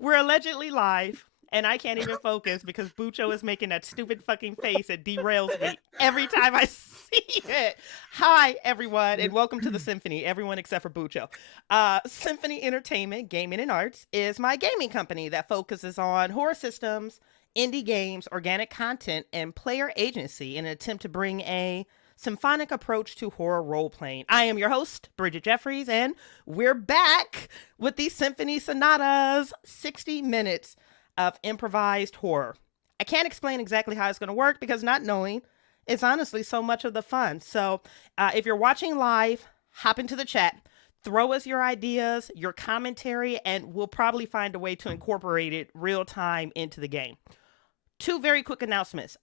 We're allegedly live, and I can't even focus because Bucho is making that stupid fucking face. It derails me every time I see it. Hi, everyone, and welcome to the Symphony, everyone except for Bucho. Symphony Entertainment, Gaming and Arts is my gaming company that focuses on horror systems, indie games, organic content, and player agency in an attempt to bring a symphonic approach to horror role playing. I am your host, Bridget Jeffries, and we're back with the Symphony Sonatas 60 minutes of improvised horror. I can't explain exactly how it's going to work because not knowing is honestly so much of the fun. So if you're watching live, hop into the chat, throw us your ideas, your commentary, and we'll probably find a way to incorporate it real time into the game. Two very quick announcements.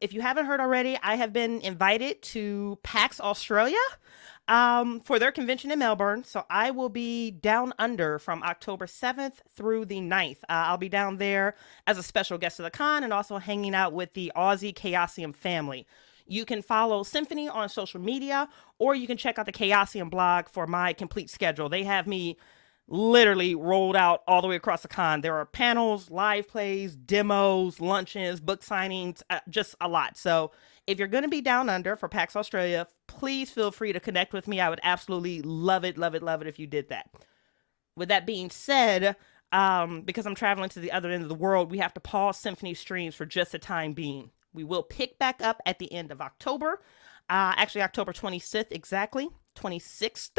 If you haven't heard already, I have been invited to PAX Australia for their convention in Melbourne. So I will be down under from October 7th through the 9th. I'll be down there as a special guest of the con and also hanging out with the Aussie Chaosium family. You can follow Symphony on social media, or you can check out the Chaosium blog for my complete schedule. They have me literally rolled out all the way across the con. There are panels, live plays, demos, luncheons, book signings, just a lot. So if you're going to be down under for PAX Australia, please feel free to connect with me. I would absolutely love it, love it, love it if you did that. With that being said, because I'm traveling to the other end of the world, we have to pause Symphony streams for just the time being. We will pick back up at the end of October, actually October 26th exactly, 26th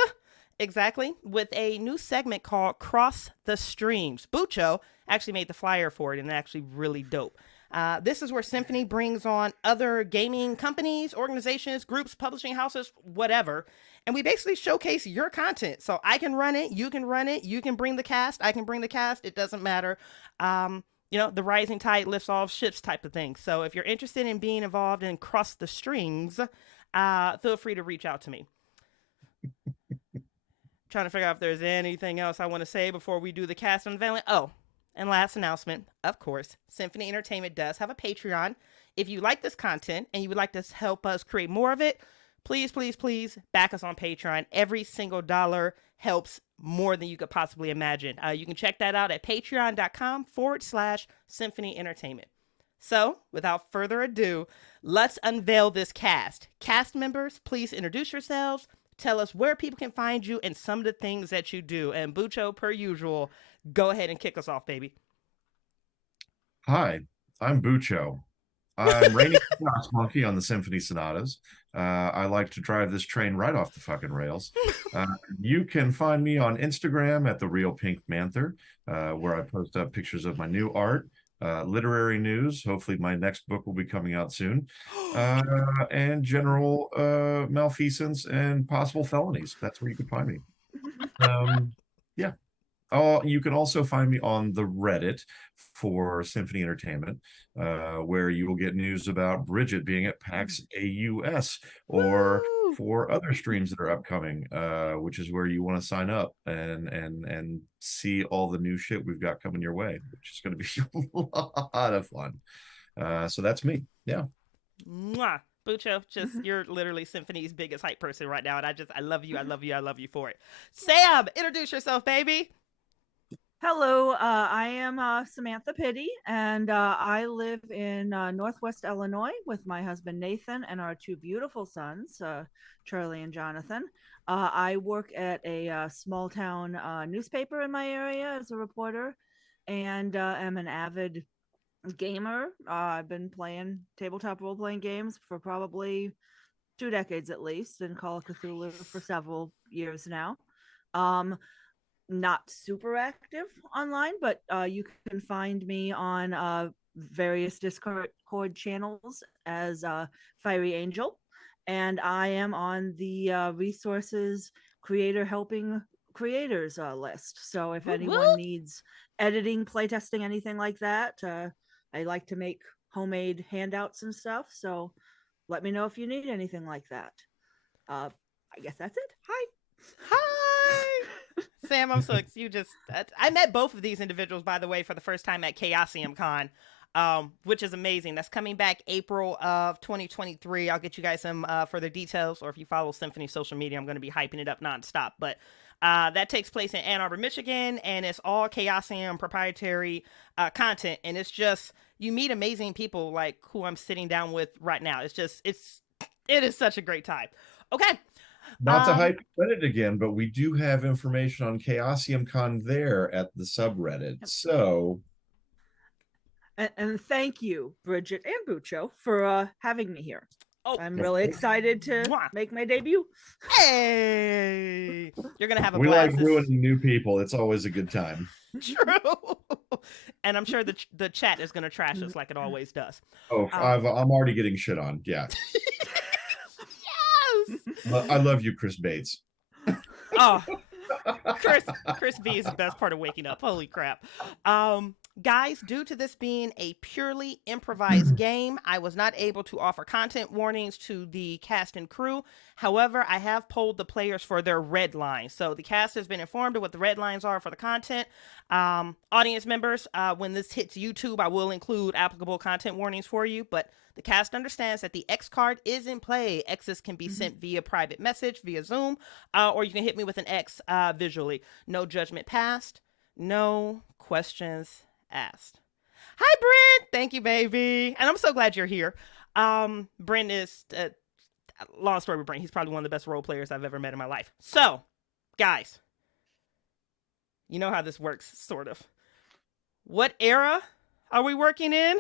exactly, with a new segment called Cross the Streams. Bucho actually made the flyer for it, and it's actually really dope. This is where Symphony brings on other gaming companies, organizations, groups, publishing houses, whatever, and we basically showcase your content. So I can run it, you can run it, you can bring the cast, I can bring the cast, it doesn't matter. The rising tide lifts all ships type of thing. So if you're interested in being involved in Cross the Strings, feel free to reach out to me. Trying to figure out if there's anything else I want to say before we do the cast unveiling. Oh, and last announcement, of course, Symphony Entertainment does have a Patreon. If you like this content and you would like to help us create more of it, please, please, please back us on Patreon. Every single dollar helps more than you could possibly imagine. You can check that out at patreon.com/Symphony Entertainment. So, without further ado, let's unveil this cast. Cast members, please introduce yourselves. Tell us where people can find you and some of the things that you do. And Bucho, per usual, go ahead and kick us off, baby. Hi, I'm Bucho. I'm Rainy Chaos Monkey on the Symphony Sonatas. I like to drive this train right off the fucking rails. You can find me on Instagram at The Real Pink Manther, where I post up pictures of my new art, literary news. Hopefully my next book will be coming out soon. And general malfeasance and possible felonies. That's where you can find me. Yeah. Oh, you can also find me on the Reddit for Symphony Entertainment, where you will get news about Bridget being at PAX AUS, or for other streams that are upcoming, which is where you want to sign up and see all the new shit we've got coming your way, which is going to be a lot of fun. So that's me. Yeah. Mwah. Bucho, you're literally Symphony's biggest hype person right now, and I love you, I love you, I love you for it. Sam, introduce yourself, baby. Hello, I am Samantha Pidde, and I live in Northwest Illinois with my husband Nathan and our two beautiful sons, Charlie and Jonathan. I work at a small town newspaper in my area as a reporter, and am an avid gamer. I've been playing tabletop role-playing games for probably 2 decades at least, and Call of Cthulhu for several years now. Not super active online, but you can find me on various Discord channels as Fiery Angel, and I am on the resources creator helping creators list. So if anyone needs editing, playtesting, anything like that, I like to make homemade handouts and stuff. So let me know if you need anything like that. I guess that's it. Hi. Hi. Sam, I'm so excited. I met both of these individuals, by the way, for the first time at Chaosium Con. which is amazing. That's coming back April of 2023. I'll get you guys some further details, or if you follow Symphony social media, I'm going to be hyping it up nonstop. But that takes place in Ann Arbor, Michigan, and it's all Chaosium proprietary content. And it's just, you meet amazing people like who I'm sitting down with right now. It is such a great time. Okay. Not to hype Reddit again, but we do have information on Chaosium Con there at the subreddit. So, and thank you, Bridget and Bucho, for having me here. Oh, I'm really excited to make my debut. Hey, you're gonna have a we blast. like ruining new people. It's always a good time. True. And I'm sure the chat is gonna trash us like it always does. Oh, I'm already getting shit on. Yeah. Yes. I love you, Chris Bates. Oh, Chris B is the best part of waking up. Holy crap. Guys, due to this being a purely improvised game, I was not able to offer content warnings to the cast and crew. However, I have polled the players for their red lines. So the cast has been informed of what the red lines are for the content. Audience members, when this hits YouTube, I will include applicable content warnings for you, but the cast understands that the X card is in play. X's can be sent via private message, via Zoom, or you can hit me with an X visually. No judgment passed. No questions asked. Hi, Brent. Thank you, baby. And I'm so glad you're here. Brent is, long story with Brent, he's probably one of the best role players I've ever met in my life. So, guys, you know how this works, sort of. What era are we working in?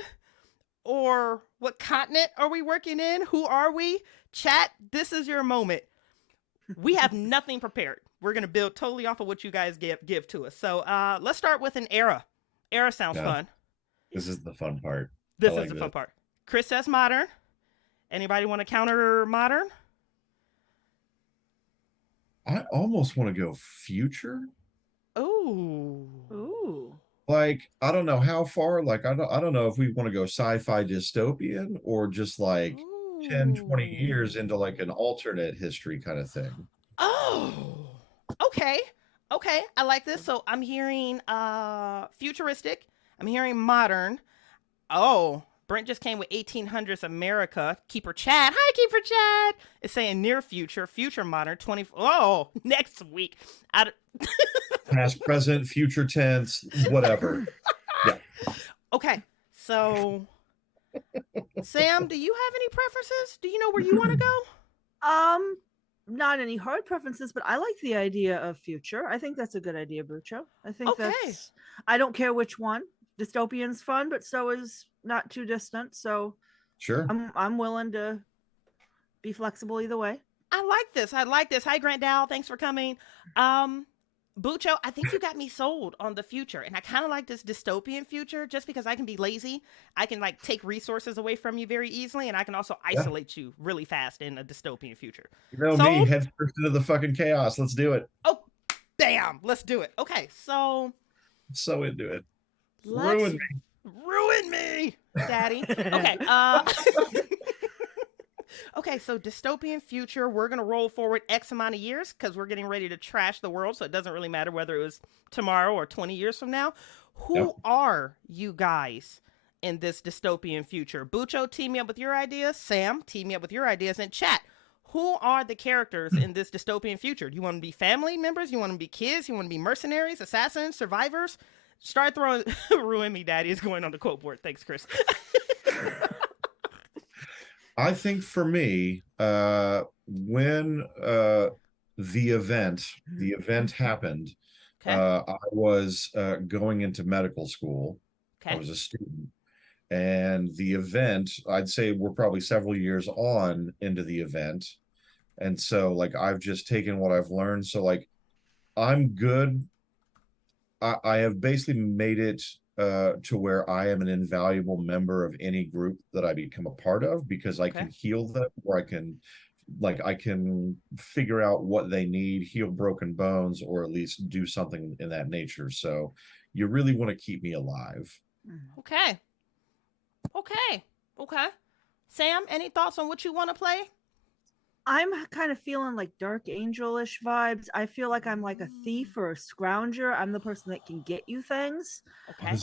Or what continent are we working in? Who are we? Chat, this is your moment. We have nothing prepared. We're going to build totally off of what you guys give to us. So let's start with an era. Era sounds fun. This is the fun part. This is the fun part. Chris says modern. Anybody want to counter modern? I almost want to go future. Ooh. Like, I don't know how far, like, I don't know if we want to go sci-fi dystopian or just like 10, 20 years into like an alternate history kind of thing. Oh, okay. Okay, I like this. So I'm hearing futuristic. I'm hearing modern. Oh, Brent just came with 1800s America. Keeper Chad. Hi, Keeper Chad. It's saying near future, future modern, 20. Oh, next week. Past, present, future tense, whatever. Yeah. Okay, so Sam, do you have any preferences? Do you know where you want to go? Not any hard preferences, but I like the idea of future. I think that's a good idea, Bucho. I think I don't care which one. Dystopian's fun, but so is not too distant. So sure, I'm willing to be flexible either way. I like this. Hi, Grant Dow. Thanks for coming. Bucho, I think you got me sold on the future, and I kind of like this dystopian future just because I can be lazy. I can like take resources away from you very easily, and I can also isolate you really fast in a dystopian future. You know me, head first into the fucking chaos. Let's do it. Oh, damn. Let's do it. Okay, so into it. Ruin me, Daddy. Okay. Okay, so dystopian future, we're going to roll forward X amount of years because we're getting ready to trash the world, so it doesn't really matter whether it was tomorrow or 20 years from now. Who are you guys in this dystopian future? Bucho, team me up with your ideas. Sam, team me up with your ideas. And chat, who are the characters in this dystopian future? Do you want to be family members? You want to be kids? You want to be mercenaries, assassins, survivors? Start throwing... Ruin me, Daddy is going on the quote board. Thanks, Chris. I think for me, when the event happened, I was going into medical school. I was a student. And the event, I'd say we're probably several years on into the event. And so, like, I've just taken what I've learned. So, like, I'm good. I have basically made it to where I am an invaluable member of any group that I become a part of because I can heal them, or I can figure out what they need, heal broken bones, or at least do something in that nature. So you really want to keep me alive. Okay. Sam, any thoughts on what you want to play? I'm kind of feeling like dark angel-ish vibes. I feel like I'm like a thief or a scrounger. I'm the person that can get you things. Okay.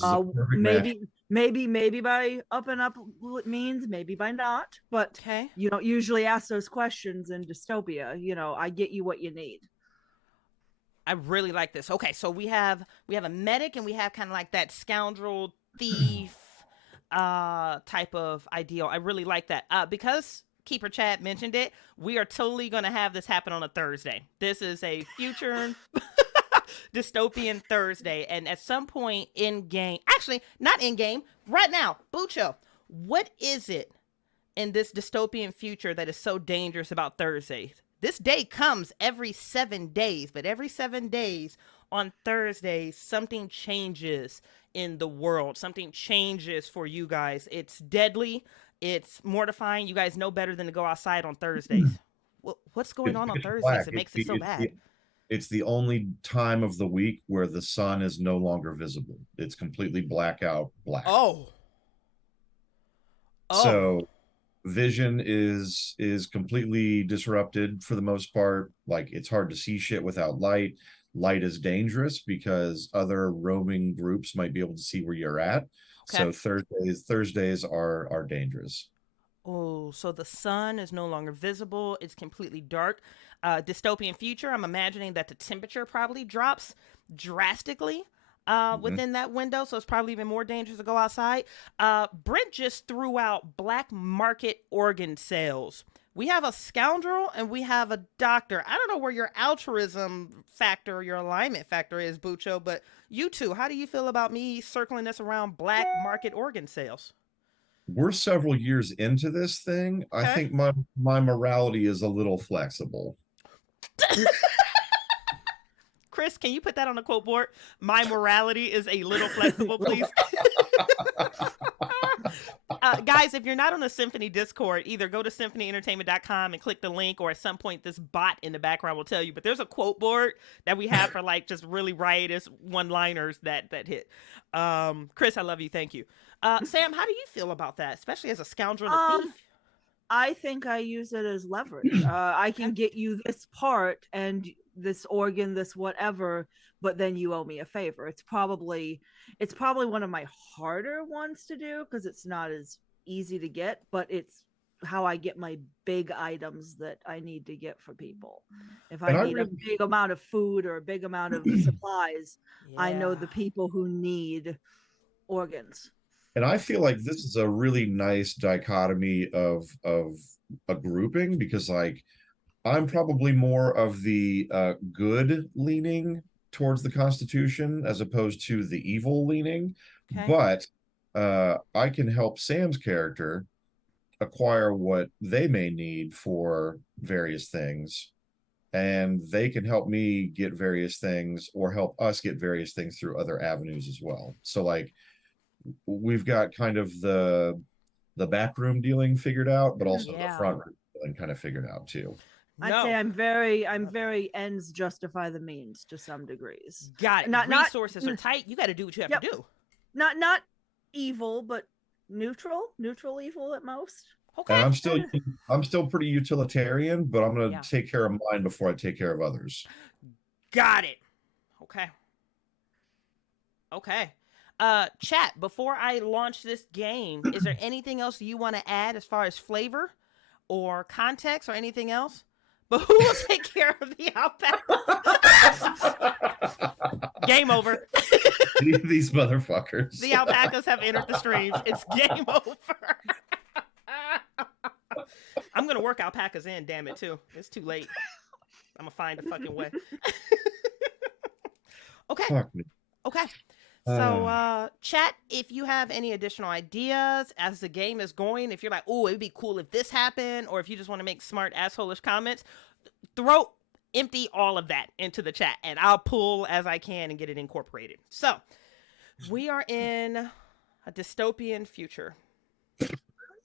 Maybe by up and up means, maybe by not. But Okay. you don't usually ask those questions in dystopia. I get you what you need. I really like this. Okay, so we have a medic and we have kind of like that scoundrel thief type of ideal. I really like that. Because Keeper Chat mentioned it, we are totally going to have this happen on a Thursday. This is a future dystopian Thursday, and at some point in game, actually not in game, right now, Bucho, what is it in this dystopian future that is so dangerous about Thursdays? This day comes every 7 days, but every 7 days on Thursdays, something changes in the world. Something changes for you guys. It's deadly. It's mortifying. You guys know better than to go outside on Thursdays. What's going on It's Thursdays black. that makes it so bad? It's the only time of the week where the sun is no longer visible. It's completely blackout black. Oh. So vision is completely disrupted for the most part. Like, it's hard to see shit without light. Light is dangerous because other roaming groups might be able to see where you're at. Okay. So Thursdays are dangerous. Oh, so the sun is no longer visible. It's completely dark. Dystopian future, I'm imagining that the temperature probably drops drastically within that window, so it's probably even more dangerous to go outside. Brent just threw out black market organ sales. We have a scoundrel and we have a doctor. I don't know where your altruism factor or your alignment factor is, Bucho, but you two, how do you feel about me circling this around black market organ sales? We're several years into this thing. Okay. I think my morality is a little flexible. Chris, can you put that on the quote board? My morality is a little flexible, please. Guys, if you're not on the Symphony Discord, either go to symphonyentertainment.com and click the link, or at some point this bot in the background will tell you. But there's a quote board that we have for like just really riotous one-liners that hit. Chris, I love you. Thank you. Sam, how do you feel about that, especially as a scoundrel and a thief? I think I use it as leverage. I can get you this part and this organ, this whatever, but then you owe me a favor. It's probably one of my harder ones to do because it's not as easy to get, but it's how I get my big items that I need to get for people. If I need a big amount of food or a big amount of supplies, I know the people who need organs. And I feel like this is a really nice dichotomy of a grouping, because like I'm probably more of the good leaning towards the Constitution as opposed to the evil leaning. Okay. But I can help Sam's character acquire what they may need for various things, and they can help me get various things or help us get various things through other avenues as well. So like, we've got kind of the backroom dealing figured out, but also the front room dealing kind of figured out too. I'd say I'm very ends justify the means to some degrees. Got it. Resources are tight. You got to do what you have to do. Not evil, but neutral evil at most. Okay. And I'm still pretty utilitarian, but I'm going to take care of mine before I take care of others. Got it. Okay. Chat, before I launch this game, is there anything else you want to add as far as flavor or context or anything else? But who will take care of the alpaca? Game over. These motherfuckers. The alpacas have entered the streams. It's game over. I'm going to work alpacas in, damn it, too. It's too late. I'm going to find a fucking way. Okay. Okay. So, chat, if you have any additional ideas as the game is going, if you're like, oh, it'd be cool if this happened, or if you just want to make smart asshole-ish comments, empty all of that into the chat, and I'll pull as I can and get it incorporated. So, we are in a dystopian future.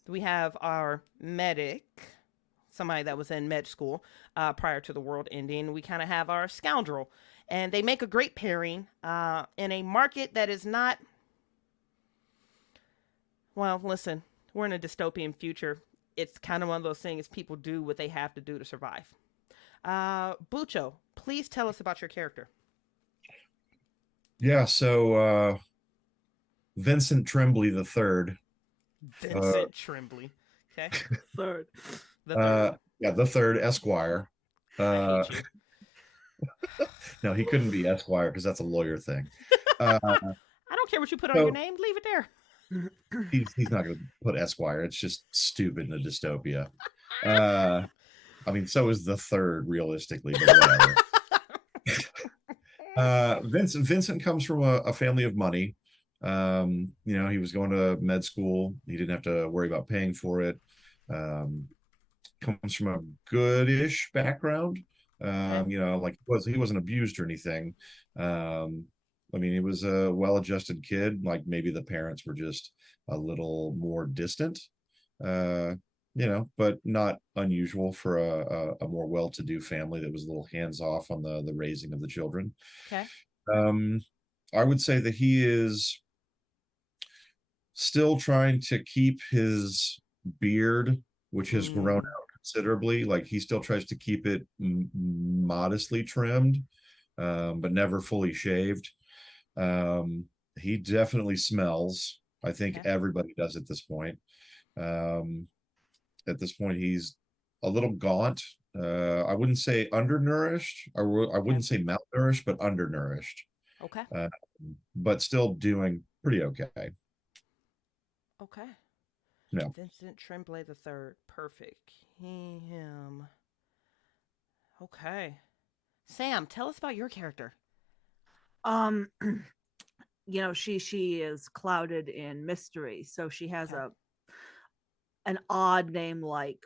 We have our medic, somebody that was in med school prior to the world ending. We kind of have our scoundrel. And they make a great pairing in a market that is not... Well, listen, we're in a dystopian future. It's kind of one of those things people do what they have to do to survive. Bucho, please tell us about your character. Yeah, so Vincent Tremblay the third. Vincent Tremblay. Okay. Third. The third. Yeah, the third Esquire. I hate you. No, he couldn't be Esquire because that's a lawyer thing. I don't care what you put on your name. Leave it there. He's not going to put Esquire. It's just stupid in a dystopia. I mean, so is the third, realistically, but whatever. Vincent comes from a family of money. He was going to med school. He didn't have to worry about paying for it. Comes from a goodish background. Like he wasn't abused or anything. I mean, he was a well-adjusted kid. Like maybe the parents were just a little more distant. But not unusual for a more well-to-do family that was a little hands-off on the raising of the children. Okay. I would say that he is still trying to keep his beard, which has grown out considerably. Like he still tries to keep it modestly trimmed, but never fully shaved. He definitely smells. I think everybody does at this point. At this point, he's a little gaunt. I wouldn't say undernourished. I wouldn't say malnourished, but undernourished. Okay. But still doing pretty okay. Okay. Yeah. Vincent Tremblay the third. Perfect. Him. Okay. Sam, tell us about your character. She is clouded in mystery, so she has an odd name like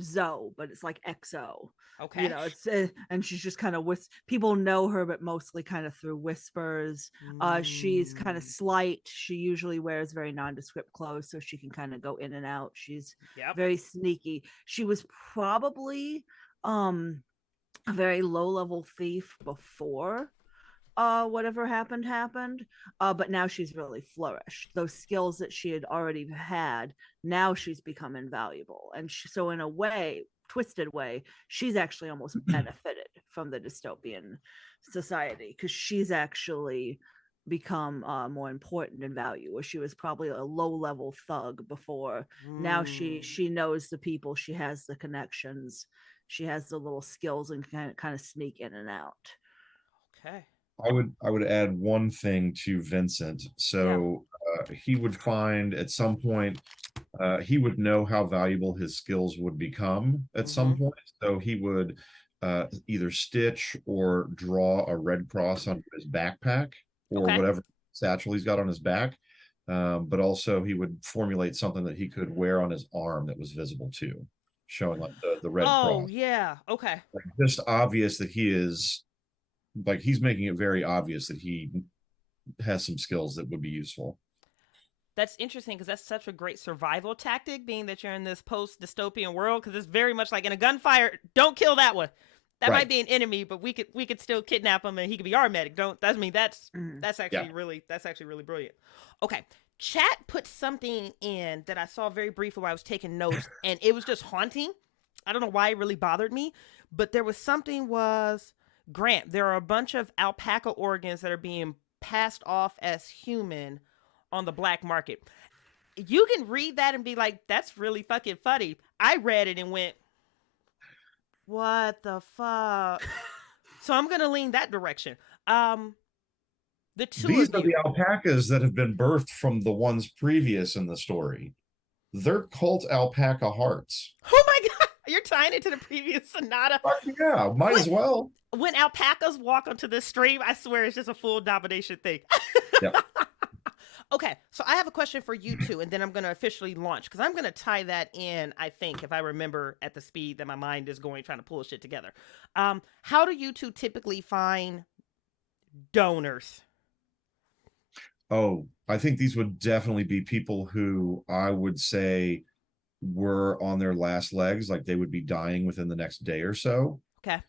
Zoe, but it's like XO. Okay. It's and she's just kind of people know her, but mostly kind of through whispers. She's kind of slight. She usually wears very nondescript clothes, so she can kind of go in and out. She's very sneaky. She was probably a very low-level thief before whatever happened, but now she's really flourished. Those skills that she had already had, now she's become invaluable, and so in a way, twisted way, she's actually almost benefited from the dystopian society because she's actually become more important in value, where she was probably a low-level thug before. Now she knows the people, she has the connections, she has the little skills, and can kind of sneak in and out. Okay. I would add one thing to Vincent. So he would find at some point, he would know how valuable his skills would become at some point. So he would either stitch or draw a red cross on his backpack or whatever satchel he's got on his back. But also he would formulate something that he could wear on his arm that was visible too, showing like the red cross. Oh, yeah. Okay. Like, just obvious that he is, like he's making it very obvious that he has some skills that would be useful. That's interesting because that's such a great survival tactic, being that you're in this post-dystopian world, because it's very much like in a gunfire, don't kill that one. That might be an enemy, but we could still kidnap him and he could be our medic. That's actually really brilliant. Okay. Chat put something in that I saw very briefly while I was taking notes, and it was just haunting. I don't know why it really bothered me, but there was Grant, there are a bunch of alpaca organs that are being passed off as human on the black market. You can read that and be like, that's really fucking funny. I read it and went, what the fuck? So I'm going to lean that direction. These are the alpacas that have been birthed from the ones previous in the story. They're cult alpaca hearts. Oh my God. You're tying it to the previous sonata. Yeah, might as well. When alpacas walk onto this stream, I swear it's just a full domination thing. Yep. Okay, so I have a question for you two, and then I'm going to officially launch, because I'm going to tie that in, I think, if I remember at the speed that my mind is going, trying to pull shit together. How do you two typically find donors? Oh, I think these would definitely be people who I would say were on their last legs, like they would be dying within the next day or so. Okay.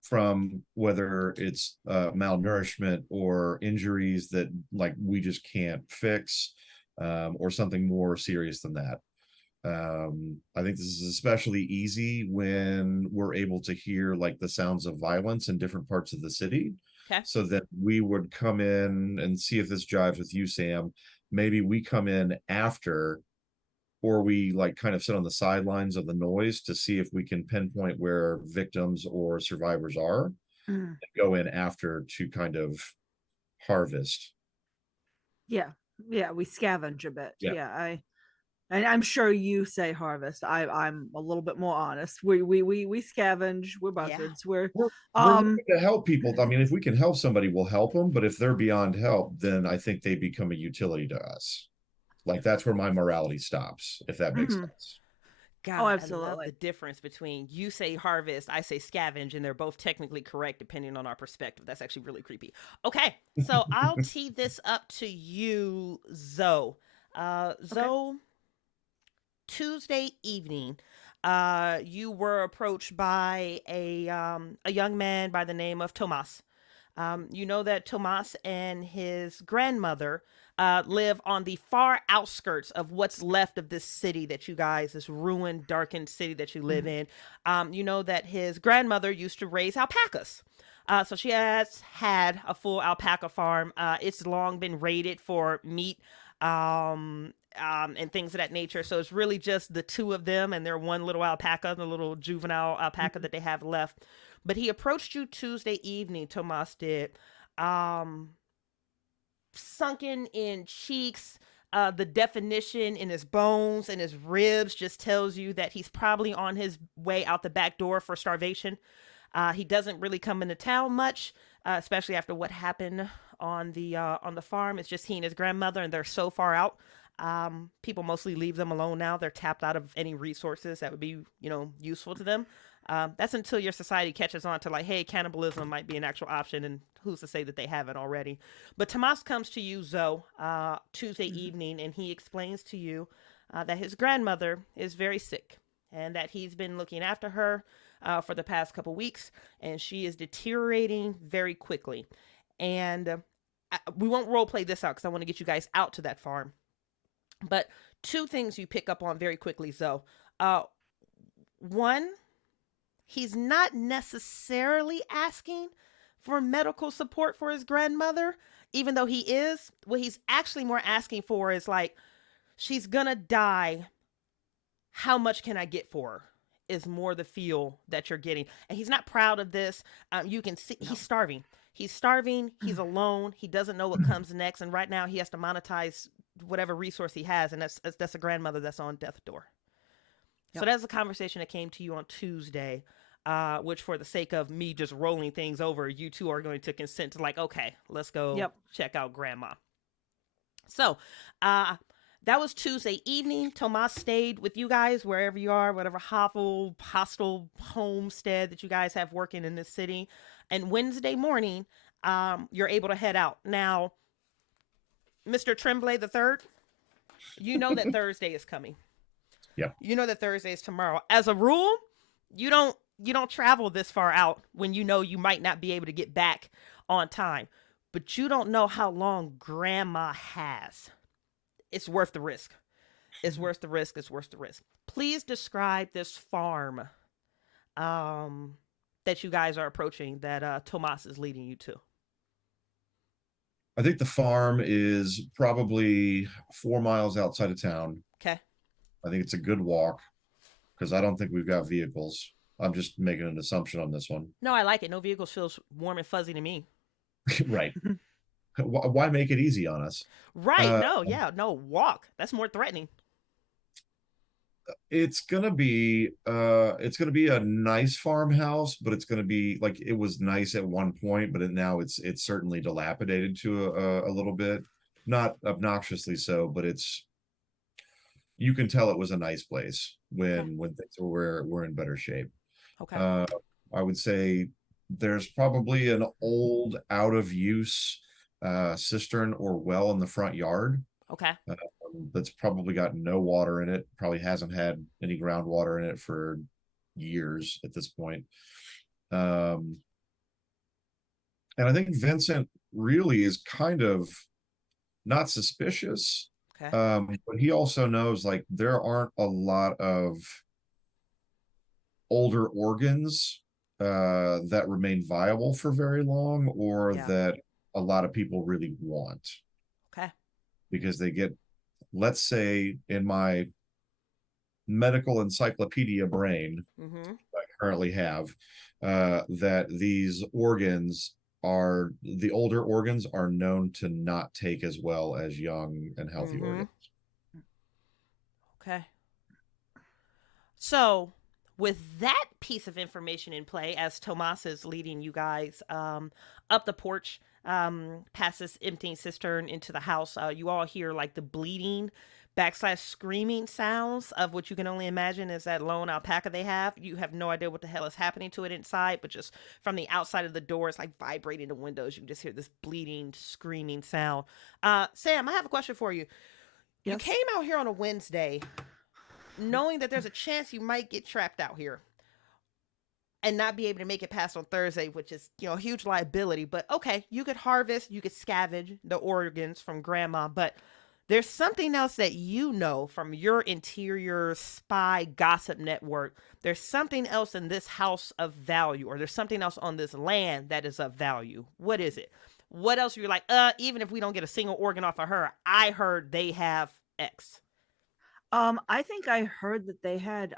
From whether it's malnourishment or injuries that like we just can't fix, or something more serious than that. I think this is especially easy when we're able to hear like the sounds of violence in different parts of the city. Okay. So that we would come in and see if this jives with you, Sam. Maybe we come in after, or we like kind of sit on the sidelines of the noise to see if we can pinpoint where victims or survivors are, and go in after to kind of harvest. Yeah, we scavenge a bit. Yeah. Yeah, and I'm sure you say harvest. I'm a little bit more honest. We scavenge. We're Yeah. buzzards. We're We're looking to help people. I mean, if we can help somebody, we'll help them. But if they're beyond help, then I think they become a utility to us. Like that's where my morality stops, if that makes sense. God, Oh, I love absolutely. the difference between you say harvest, I say scavenge, and they're both technically correct depending on our perspective. That's actually really creepy. Okay, so I'll tee this up to you, Zoe. Zoe, Tuesday evening, you were approached by a young man by the name of Tomas. You know that Tomas and his grandmother live on the far outskirts of what's left of this city that you guys, this ruined, darkened city that you live in. You know that his grandmother used to raise alpacas. So she has had a full alpaca farm. It's long been raided for meat and things of that nature. So it's really just the two of them and their one little alpaca, the little juvenile alpaca that they have left. But he approached you Tuesday evening, Tomas did. Sunken in cheeks, the definition in his bones and his ribs just tells you that he's probably on his way out the back door for starvation. He doesn't really come into town much, especially after what happened on the farm. It's just he and his grandmother, and they're so far out. People mostly leave them alone now. They're tapped out of any resources that would be, useful to them. That's until your society catches on to like, hey, cannibalism might be an actual option, and who's to say that they haven't already. But Tomas comes to you, Zoe, Tuesday evening, and he explains to you that his grandmother is very sick and that he's been looking after her for the past couple weeks, and she is deteriorating very quickly. And we won't role play this out because I want to get you guys out to that farm. But two things you pick up on very quickly, Zoe. One, he's not necessarily asking for medical support for his grandmother, even though he is. What he's actually more asking for is like, she's gonna die. How much can I get for her? Is more the feel that you're getting. And he's not proud of this. You can see he's starving. He's starving. He's alone. He doesn't know what comes next. And right now he has to monetize whatever resource he has. And that's a grandmother that's on death's door. Yep. So that's a conversation that came to you on Tuesday, which for the sake of me just rolling things over, you two are going to consent to like, okay, let's go check out grandma. So that was Tuesday evening. Tomas stayed with you guys wherever you are, whatever hostel, homestead that you guys have working in this city. And Wednesday morning, you're able to head out. Now, Mr. Tremblay the Third, you know that Thursday is coming. Yeah. You know that Thursday is tomorrow. As a rule, you don't travel this far out when you know you might not be able to get back on time. But you don't know how long grandma has. It's worth the risk. It's worth the risk. It's worth the risk. Please describe this farm that you guys are approaching that Tomas is leading you to. I think the farm is probably 4 miles outside of town. Okay. I think it's a good walk because I don't think we've got vehicles. I'm just making an assumption on this one. No, I like it. No vehicles feels warm and fuzzy to me. Right. Why make it easy on us? Right. No, walk. That's more threatening. It's gonna be a nice farmhouse, but it's gonna be like it was nice at one point, but now it's certainly dilapidated to a little bit, not obnoxiously so, but you can tell it was a nice place when things were in better shape. Okay. I would say there's probably an old out of use cistern or well in the front yard. Okay. That's probably got no water in it, probably hasn't had any groundwater in it for years at this point. And I think Vincent really is kind of not suspicious. Okay. But he also knows like there aren't a lot of older organs that remain viable for very long, or Yeah. that a lot of people really want. Okay. Because they get, let's say, in my medical encyclopedia brain Mm-hmm. I currently have, that these organs are, the older organs are known to not take as well as young and healthy Mm-hmm. organs. Okay. So, with that piece of information in play, as Tomas is leading you guys up the porch, past this emptying cistern into the house, you all hear like the bleeding / screaming sounds of what you can only imagine is that lone alpaca they have. You have no idea what the hell is happening to it inside, but just from the outside of the door, it's like vibrating the windows. You can just hear this bleeding, screaming sound. Sam, I have a question for you. You Yes. came out here on a Wednesday knowing that there's a chance you might get trapped out here and not be able to make it past on Thursday, which is, a huge liability. But okay, you could harvest, you could scavenge the organs from grandma, but there's something else that you know from your interior spy gossip network. There's something else in this house of value, or there's something else on this land that is of value. What is it? What else are you like, even if we don't get a single organ off of her, I heard they have X. I think I heard that they had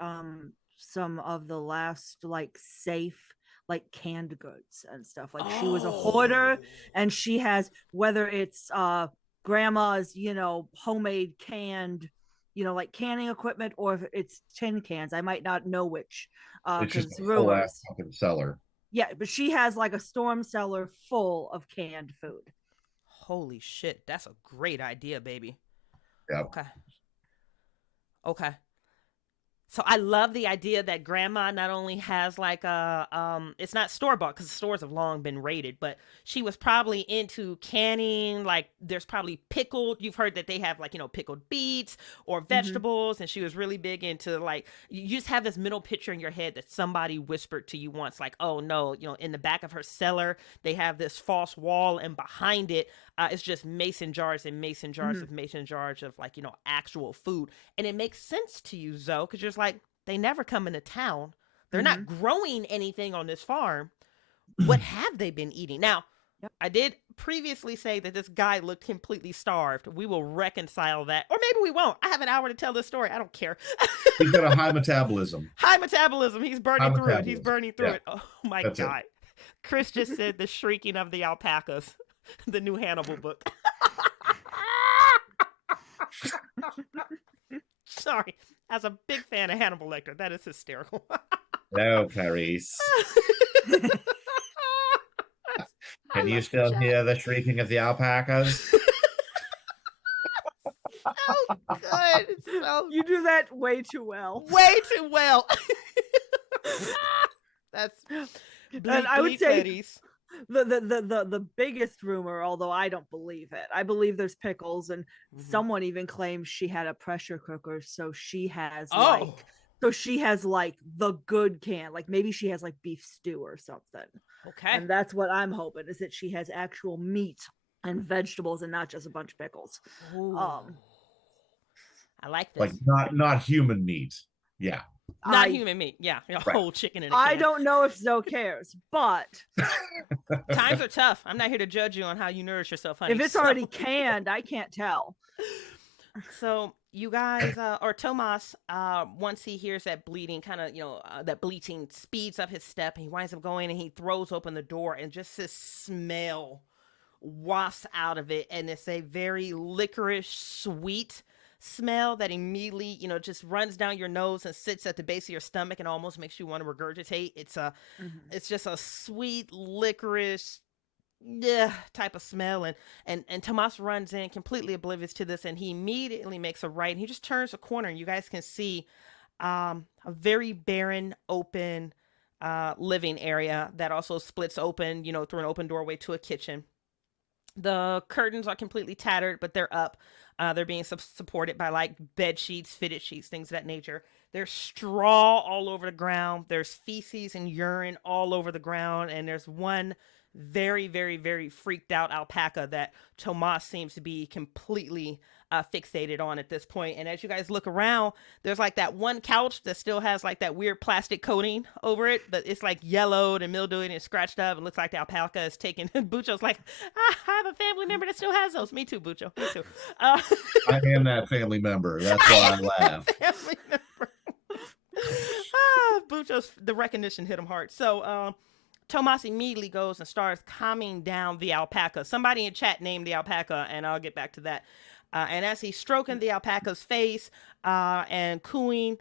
some of the last like safe like canned goods and stuff. Like she was a hoarder and she has, whether it's grandma's, homemade canned, like canning equipment, or if it's tin cans. I might not know which, It's just because a full ass rumors. fucking cellar. Yeah, but she has like a storm cellar full of canned food. Holy shit, that's a great idea, baby. Yeah. Okay. Okay. So I love the idea that grandma not only has like it's not store bought because the stores have long been raided, but she was probably into canning. Like there's probably pickled. You've heard that they have like, pickled beets or vegetables. And she was really big into like, you just have this middle picture in your head that somebody whispered to you once, like, oh no, in the back of her cellar, they have this false wall, and behind it, it's just mason jars and mason jars of mason jars of like, actual food. And it makes sense to you, Zoe, because you're like, they never come into town. They're not growing anything on this farm. What have they been eating? Now, Yep. I did previously say that this guy looked completely starved. We will reconcile that. Or maybe we won't. I have an hour to tell this story. I don't care. He's got a high metabolism. High metabolism. He's burning through it. He's burning through it. Oh my That's God. Chris just said the shrieking of the alpacas. The new Hannibal book. Sorry. As a big fan of Hannibal Lecter, that is hysterical. Hello, Clarice. Can you still hear the shrieking of the alpacas? So good. So You do that way too well. way too well. That's And I would say Clarice. the biggest rumor, although I don't believe it, I believe there's pickles, and someone even claims she had a pressure cooker, so she has like the good can, like maybe she has like beef stew or something. Okay. And that's what I'm hoping, is that she has actual meat and vegetables and not just a bunch of pickles. Ooh. I like this. Like not human meat. Yeah. Not human meat. Yeah. Whole chicken in a can. I don't know if Zoe cares, but times are tough. I'm not here to judge you on how you nourish yourself, honey. If it's already canned, I can't tell. So you guys, or Tomas, once he hears that bleeding, kind of, that bleating, speeds up his step, and he winds up going, and he throws open the door, and just this smell wafts out of it, and it's a very licorice, sweet smell that immediately, just runs down your nose and sits at the base of your stomach and almost makes you want to regurgitate. It's just a sweet licorice type of smell, and Tomas runs in completely oblivious to this, and he immediately makes a right, and he just turns a corner, and you guys can see a very barren, open living area that also splits open, through an open doorway to a kitchen. The curtains are completely tattered, but they're up. They're being supported by like bed sheets, fitted sheets, things of that nature. There's straw all over the ground. There's feces and urine all over the ground. And there's one very, very, very freaked out alpaca that Tomas seems to be completely fixated on at this point. And as you guys look around, there's like that one couch that still has like that weird plastic coating over it, but it's like yellowed and mildewed and scratched up. It looks like the alpaca is taken. Bucho's like, I have a family member that still has those. Me too, Bucho. Me too. I am that family member. That's why I laugh. Family member. Bucho's, the recognition hit him hard. So Tomas immediately goes and starts calming down the alpaca. Somebody in chat named the alpaca, and I'll get back to that. And as he's stroking the alpaca's face and cooing,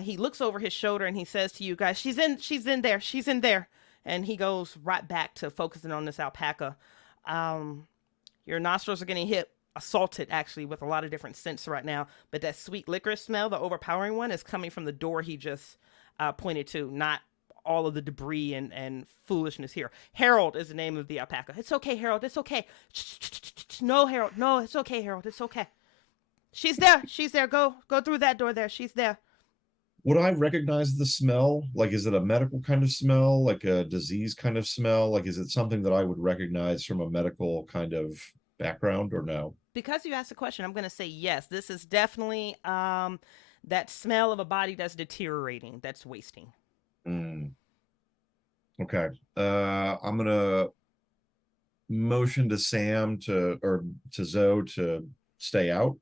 he looks over his shoulder and he says to you guys, she's in there. And he goes right back to focusing on this alpaca. Your nostrils are getting assaulted actually with a lot of different scents right now, but that sweet licorice smell, the overpowering one, is coming from the door he just pointed to, not all of the debris and foolishness here. Harold is the name of the alpaca. It's okay, Harold. It's okay. No, Harold. No, it's okay, Harold. It's okay. She's there. Go through that door there. She's there. Would I recognize the smell? Like, is it a medical kind of smell? Like a disease kind of smell? Like, is it something that I would recognize from a medical kind of background or no? Because you asked the question, I'm going to say yes. This is definitely that smell of a body that's deteriorating, that's wasting. Okay. I'm gonna motion to Sam to Zoe to stay out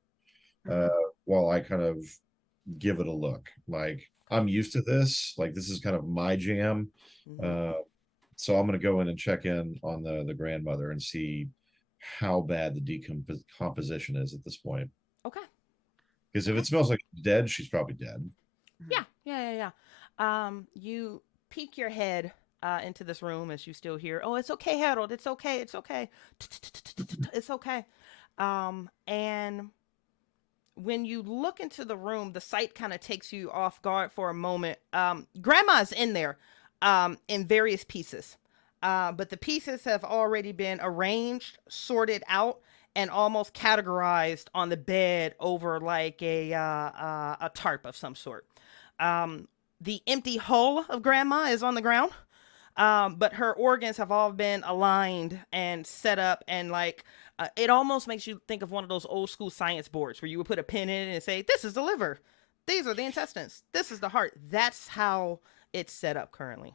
while I kind of give it a look. Like, I'm used to this. Like, this is kind of my jam. So I'm gonna go in and check in on the grandmother and see how bad the decomposition is at this point. Okay. Because if it smells like dead, she's probably dead. Yeah. You peek your head into this room as you still hear, oh, it's okay, Harold. It's okay. It's okay. It's okay. And when you look into the room, the sight kind of takes you off guard for a moment. Grandma's in there in various pieces. But the pieces have already been arranged, sorted out, and almost categorized on the bed over like a tarp of some sort. The empty hull of Grandma is on the ground, but her organs have all been aligned and set up, and like it almost makes you think of one of those old school science boards where you would put a pin in it and say, this is the liver, these are the intestines, this is the heart. That's how it's set up currently.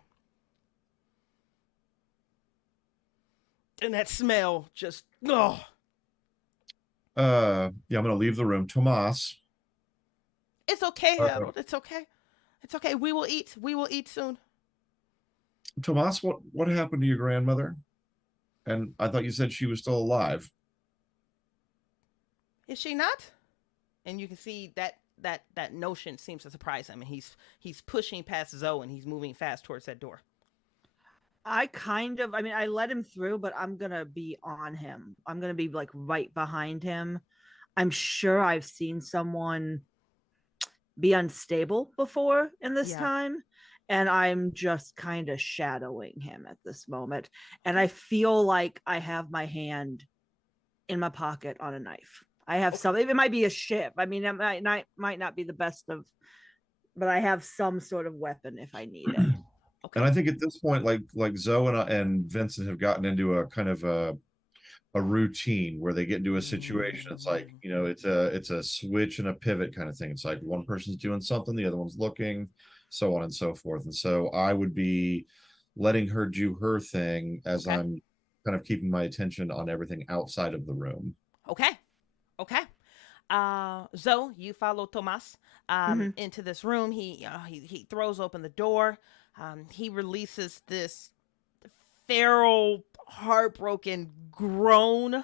And that smell just, oh. Yeah, I'm gonna leave the room. Tomas. It's okay, Harold. It's okay. It's okay. We will eat. We will eat soon. Tomas, what happened to your grandmother? And I thought you said she was still alive. Is she not? And you can see that notion seems to surprise him, and he's pushing past Zoe and he's moving fast towards that door. I let him through, but I'm gonna be on him. I'm gonna be like right behind him. I'm sure I've seen someone be unstable before in this time, and I'm just kind of shadowing him at this moment. And I feel like I have my hand in my pocket on a knife. I have something. It might be a ship. I mean, it might not be the best of, but I have some sort of weapon if I need it. Okay. And I think at this point, like Zoe and Vincent have gotten into a kind of a routine where they get into a situation. It's like, it's a switch and a pivot kind of thing. It's like one person's doing something, the other one's looking, so on and so forth. And so I would be letting her do her thing as I'm kind of keeping my attention on everything outside of the room. Okay. Zoe, you follow Tomas into this room. He throws open the door. He releases this feral, heartbroken groan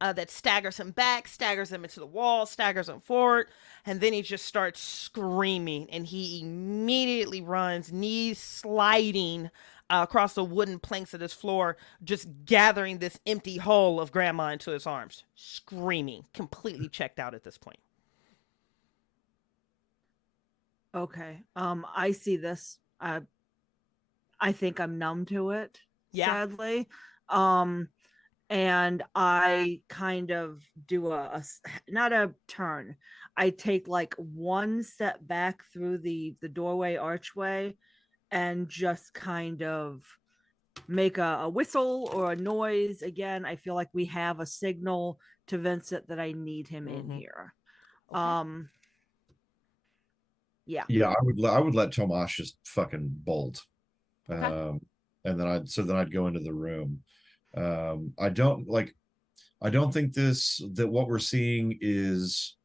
that staggers him back, staggers him into the wall, staggers him forward, and then he just starts screaming, and he immediately runs, knees sliding across the wooden planks of this floor, just gathering this empty hull of Grandma into his arms, screaming, completely checked out at this point. Okay. I see this. I think I'm numb to it, sadly. And I kind of do not a turn. I take like one step back through the doorway archway and just kind of make a whistle or a noise. Again, I feel like we have a signal to Vincent that I need him in here. Okay. Yeah. Yeah, I would let Tomas just fucking bolt. Okay. And then I'd go into the room. I don't think that what we're seeing is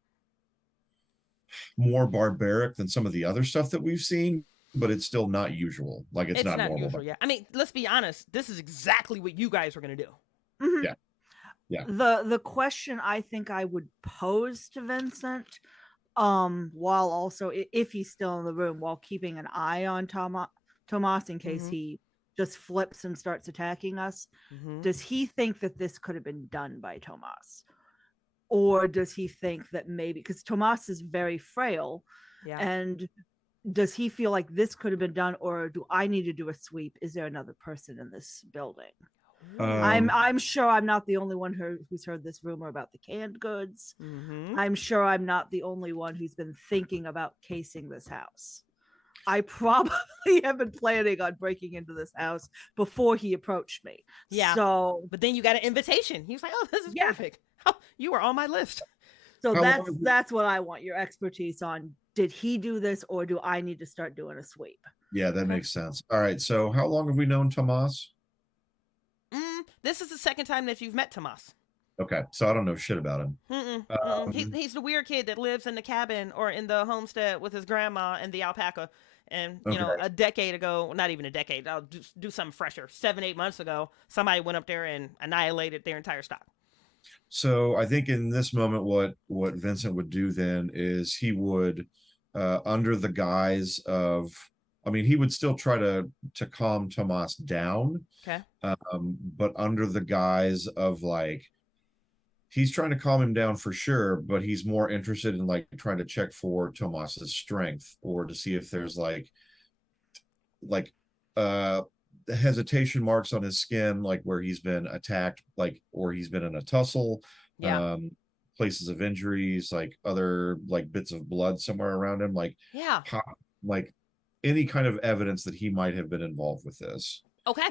more barbaric than some of the other stuff that we've seen, but it's still not usual. Like it's not not normal. usual. Yeah. I mean, let's be honest. This is exactly what you guys were gonna do. Mhm. Yeah. Yeah. The question I think I would pose to Vincent, while also if he's still in the room, while keeping an eye on Tomas in case he just flips and starts attacking us, does he think that this could have been done by Tomas? Or does he think that maybe, because Tomas is very frail, and does he feel like this could have been done, or do I need to do a sweep? Is there another person in this building? I'm sure I'm not the only one who's heard this rumor about the canned goods. I'm sure I'm not the only one who's been thinking about casing this house. I probably have been planning on breaking into this house before he approached me. Yeah. So, but then you got an invitation. He was like, "Oh, this is perfect. Oh, you were on my list." So that's what I want your expertise on. Did he do this, or do I need to start doing a sweep? Yeah, that makes sense. All right. So how long have we known Tomas? This is the second time that you've met Tomas. Okay, so I don't know shit about him. He's the weird kid that lives in the cabin or in the homestead with his grandma and the alpaca. And, you know, a decade ago, not even a decade, I'll do something fresher. 7-8 months ago, somebody went up there and annihilated their entire stock. So I think in this moment, what Vincent would do then is he would, under the guise of, I mean, he would still try to calm Tomas down. Okay. But under the guise of like, he's trying to calm him down for sure, but he's more interested in like trying to check for Tomas's strength, or to see if there's like hesitation marks on his skin, like where he's been attacked, like, or he's been in a tussle, places of injuries, like other like bits of blood somewhere around him, like like any kind of evidence that he might have been involved with this. Okay.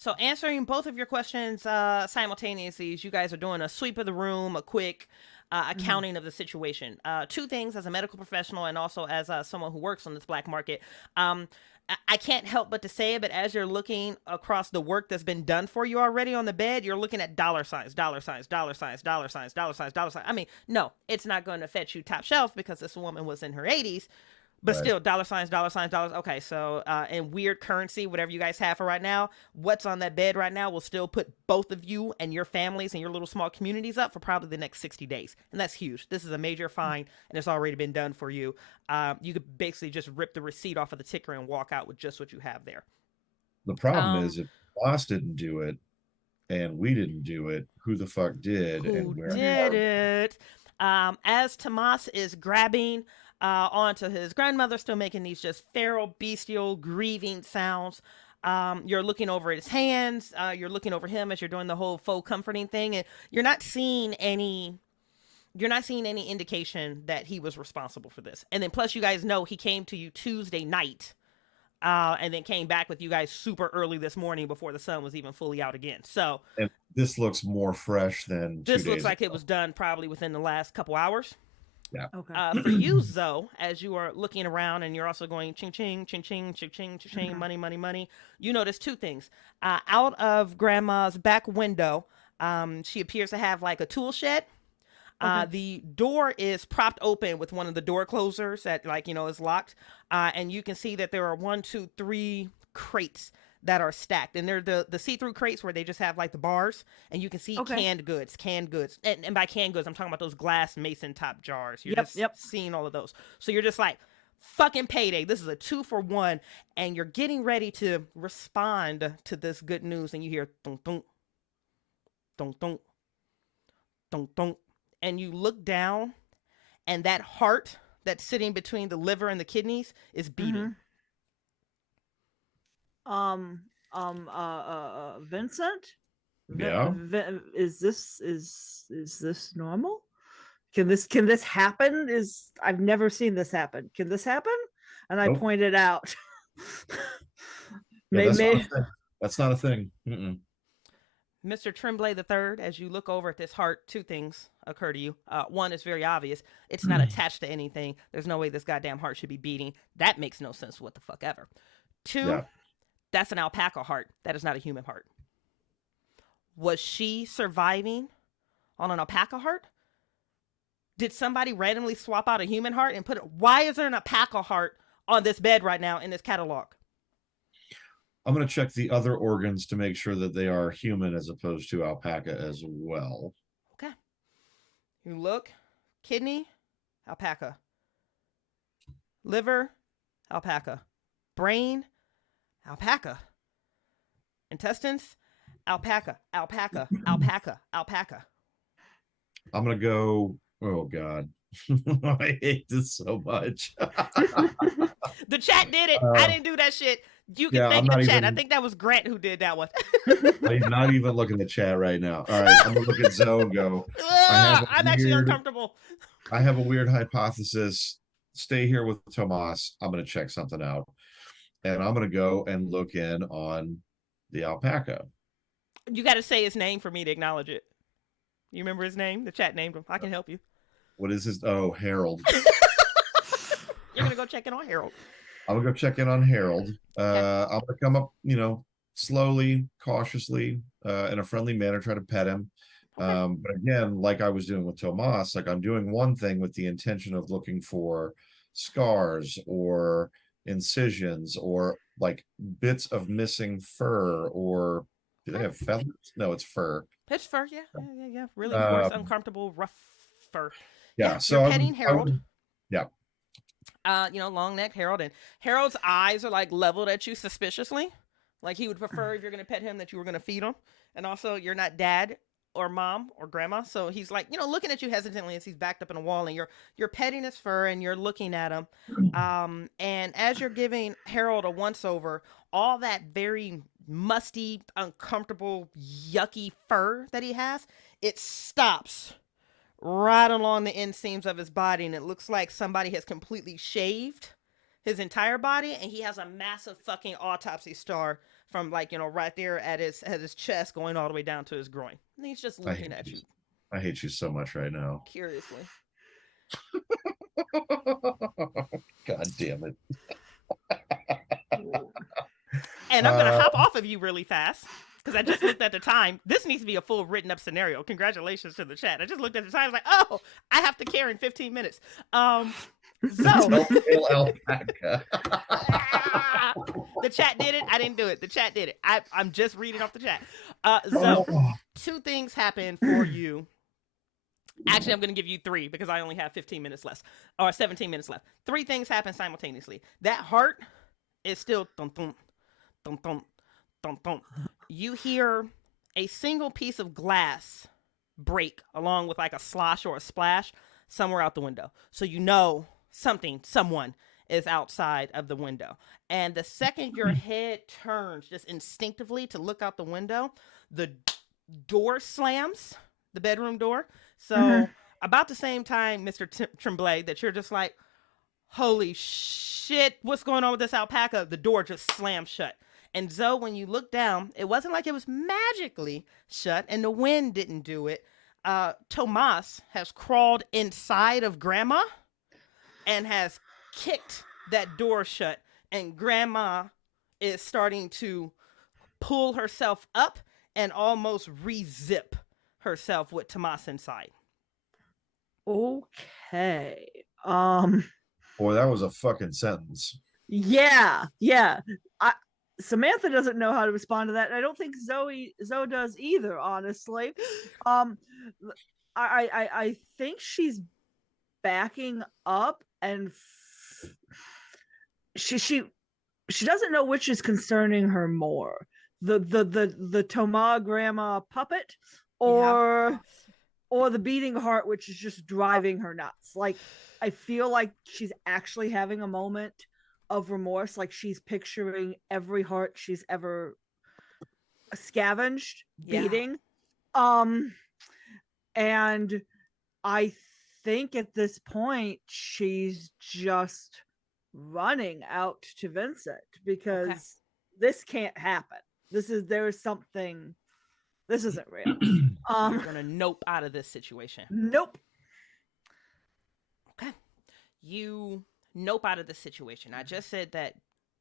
So answering both of your questions simultaneously, as you guys are doing a sweep of the room, a quick accounting of the situation. Two things as a medical professional and also as someone who works on this black market. I can't help but to say it, but as you're looking across the work that's been done for you already on the bed, you're looking at dollar signs, dollar signs, dollar signs, dollar signs, dollar signs, dollar signs. I mean, no, it's not going to fetch you top shelf because this woman was in her 80s. But still, dollar signs, dollars. Okay, so in weird currency, whatever you guys have for right now, what's on that bed right now will still put both of you and your families and your little small communities up for probably the next 60 days. And that's huge. This is a major fine, and it's already been done for you. You could basically just rip the receipt off of the ticker and walk out with just what you have there. The problem is, if boss didn't do it and we didn't do it, who the fuck did? Who did it? As Tomas is grabbing onto his grandmother, still making these just feral, bestial, grieving sounds. You're looking over his hands. You're looking over him as you're doing the whole faux comforting thing, and you're not seeing any indication that he was responsible for this. And then plus, you guys know he came to you Tuesday night, and then came back with you guys super early this morning before the sun was even fully out again. So and this looks more fresh than this looks like it was done probably within the last couple hours. Yeah. Okay. For you, Zoe, as you are looking around and you're also going ching ching ching ching ching ching ching ching, money money money, you notice two things. Out of Grandma's back window, she appears to have like a tool shed. The door is propped open with one of the door closers that, like, you know, is locked. And you can see that there are 1, 2, 3 crates that are stacked, and they're the see-through crates where they just have like the bars, and you can see canned goods, and by canned goods I'm talking about those glass mason top jars. You're seeing all of those, so you're just like, fucking payday, this is a 2-for-1, and you're getting ready to respond to this good news, and you hear dunk dunk dunk dunk dunk dunk, and you look down, and that heart that's sitting between the liver and the kidneys is beating. Vincent? Yeah. Is this normal? Can this happen? I've never seen this happen. Can this happen? And I pointed out. That's not a thing. Mm-mm. Mr. Tremblay III, as you look over at this heart, two things occur to you. One is very obvious. It's not attached to anything. There's no way this goddamn heart should be beating. That makes no sense. What the fuck ever. Two, that's an alpaca heart. That is not a human heart. Was she surviving on an alpaca heart? Did somebody randomly swap out a human heart and put it? Why is there an alpaca heart on this bed right now in this catalog? I'm going to check the other organs to make sure that they are human as opposed to alpaca as well. Okay. You look, kidney, alpaca. Liver, alpaca. Brain, alpaca. Intestines, alpaca, alpaca, alpaca, alpaca. I'm going to go, oh God. I hate this so much. The chat did it. I didn't do that shit. You can thank the chat. I think that was Grant who did that one. I'm not even looking at the chat right now. All right, I'm gonna look at Zoe and go. I'm actually uncomfortable. I have a weird hypothesis. Stay here with Tomas. I'm gonna check something out, and I'm gonna go and look in on the alpaca. You got to say his name for me to acknowledge it. You remember his name? The chat named him. I can help you. What is his? Oh, Harold. You're gonna go check in on Harold. I'm gonna go check in on Harold. I'm gonna come up, slowly, cautiously, in a friendly manner, try to pet him. Okay. But again, like I was doing with Tomas, like I'm doing one thing with the intention of looking for scars or incisions or like bits of missing fur, or do they have feathers? No, it's fur. It's fur, yeah. Really coarse, uncomfortable, rough fur. Yeah, so you're petting Harold. Yeah. Long neck Harold, and Harold's eyes are like leveled at you suspiciously. Like he would prefer, if you're going to pet him, that you were going to feed him. And also you're not dad or mom or grandma. So he's like, looking at you hesitantly as he's backed up in a wall, and you're petting his fur and you're looking at him. And as you're giving Harold a once over, all that very musty, uncomfortable, yucky fur that he has, it stops right along the inseams of his body, and it looks like somebody has completely shaved his entire body, and he has a massive fucking autopsy scar from right there at his chest going all the way down to his groin. And he's just looking at you. I hate you so much right now. Curiously. God damn it. And I'm gonna hop off of you really fast, because I just looked at the time. This needs to be a full written up scenario. Congratulations to the chat. I just looked at the time. I was like, oh, I have to care in 15 minutes. The chat did it. I didn't do it. The chat did it. I'm just reading off the chat. Two things happen for you. Actually, I'm going to give you three because I only have 15 minutes left, or 17 minutes left. Three things happen simultaneously. That heart is still thump, thump, thump, thump, thump, thump. You hear a single piece of glass break along with like a slosh or a splash somewhere out the window. So someone is outside of the window. And the second your head turns just instinctively to look out the window, the door slams, the bedroom door. So about the same time, Mr. Tremblay, that you're just like, holy shit, what's going on with this alpaca? The door just slammed shut. And Zoe, when you look down, it wasn't like it was magically shut and the wind didn't do it. Tomas has crawled inside of Grandma and has kicked that door shut. And Grandma is starting to pull herself up and almost re-zip herself with Tomas inside. Okay. Boy, that was a fucking sentence. Yeah. Samantha doesn't know how to respond to that. I don't think Zoe does either, honestly. I think she's backing up, and she doesn't know which is concerning her more, the Toma grandma puppet, or the beating heart, which is just driving her nuts. Like, I feel like she's actually having a moment of remorse, like she's picturing every heart she's ever scavenged beating. And I think at this point she's just running out to Vincent, because this can't happen. There is something This isn't real. You're gonna nope out of this situation. Nope. Okay. You nope out of the situation. I just said that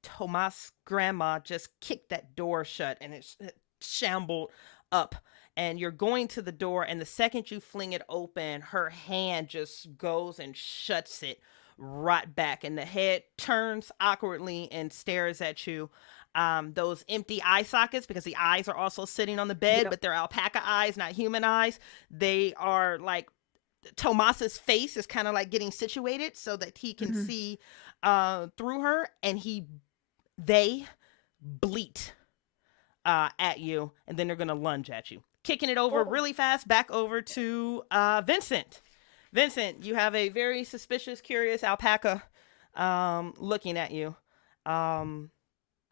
Tomas' grandma just kicked that door shut and it shambled up. And you're going to the door, and the second you fling it open, her hand just goes and shuts it right back. And the head turns awkwardly and stares at you. Those empty eye sockets, because the eyes are also sitting on the bed, but they're alpaca eyes, not human eyes. They are like Tomas's face is kind of like getting situated so that he can see through her, and they bleat at you, and then they're gonna lunge at you, kicking it over really fast back over to Vincent. Vincent, you have a very suspicious, curious alpaca looking at you, and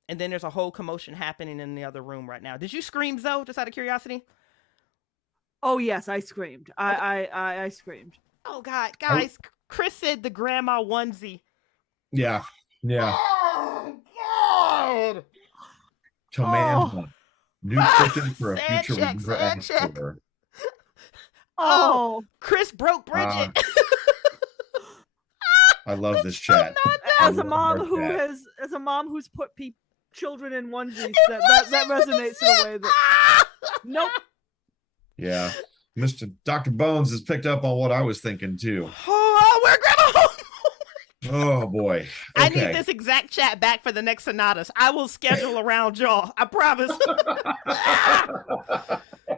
then there's a whole commotion happening in the other room right now. Did you scream, Zoe, just out of curiosity? Oh yes, I screamed. I screamed. Oh God, guys! Chris said the grandma onesie. Yeah. Oh God! Tomanda. New chicken for a Sad future check, sad asked check. for. Oh, Chris broke Bridget. I love this chat. as a mom who's put children in onesies, that resonates in a way that nope. Yeah. Mr. Dr. Bones has picked up on what I was thinking too. Oh, we're grandma home. Oh boy. Okay. I need this exact chat back for the next sonatas. I will schedule around y'all. I promise.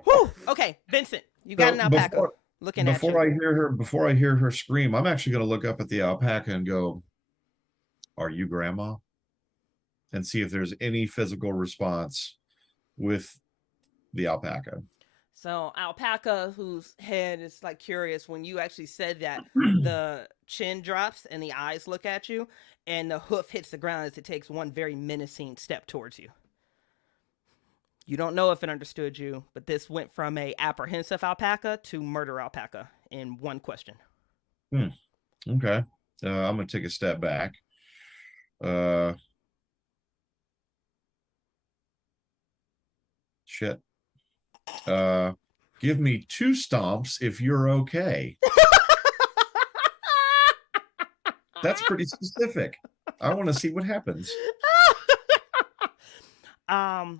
Whew. Okay, Vincent, you got an alpaca looking at you. Before I hear her scream, I'm actually going to look up at the alpaca and go, "Are you grandma?" And see if there's any physical response with the alpaca. So alpaca, whose head is like curious, when you actually said that, the chin drops and the eyes look at you, and the hoof hits the ground as it takes one very menacing step towards you. You don't know if it understood you, but this went from a apprehensive alpaca to murder alpaca in one question. Okay. I'm going to take a step back. Shit. Give me 2 stomps if you're okay. That's pretty specific. I want to see what happens.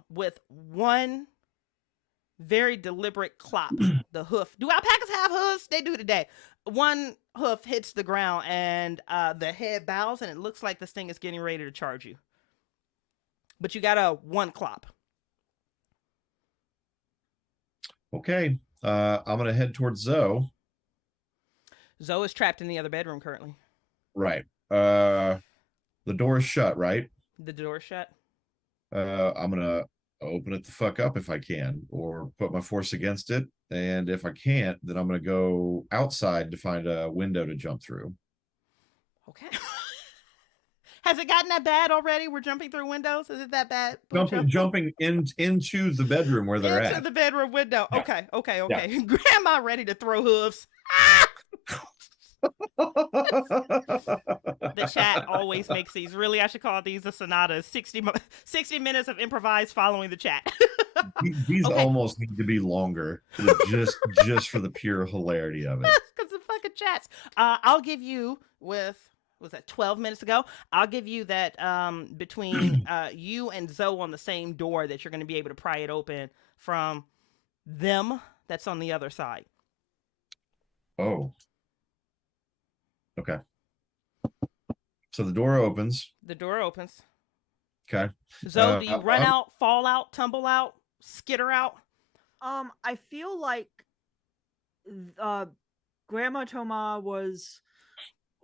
With one very deliberate clop, the hoof. Do alpacas have hooves? They do today. One hoof hits the ground, and the head bows, and it looks like this thing is getting ready to charge you. But you got a 1 clop. Okay. I'm going to head towards Zoe. Zoe is trapped in the other bedroom currently. Right. The door is shut, right? The door is shut. I'm going to open it the fuck up if I can, or put my force against it. And if I can't, then I'm going to go outside to find a window to jump through. Okay. Has it gotten that bad already? We're jumping through windows? Is it that bad? Jumping into the bedroom where they're at. Into the bedroom window. Yeah. Okay. Yeah. Grandma ready to throw hooves. The chat always makes these. Really, I should call these the sonatas. 60 minutes of improvised following the chat. These almost need to be longer, just for the pure hilarity of it. Because the fucking chats. I'll give you was that 12 minutes ago? I'll give you that between you and Zoe on the same door that you're going to be able to pry it open from them that's on the other side. Oh. Okay. So the door opens. The door opens. Okay. Zoe, do you run out, fall out, tumble out, skitter out? I feel like Grandma Toma was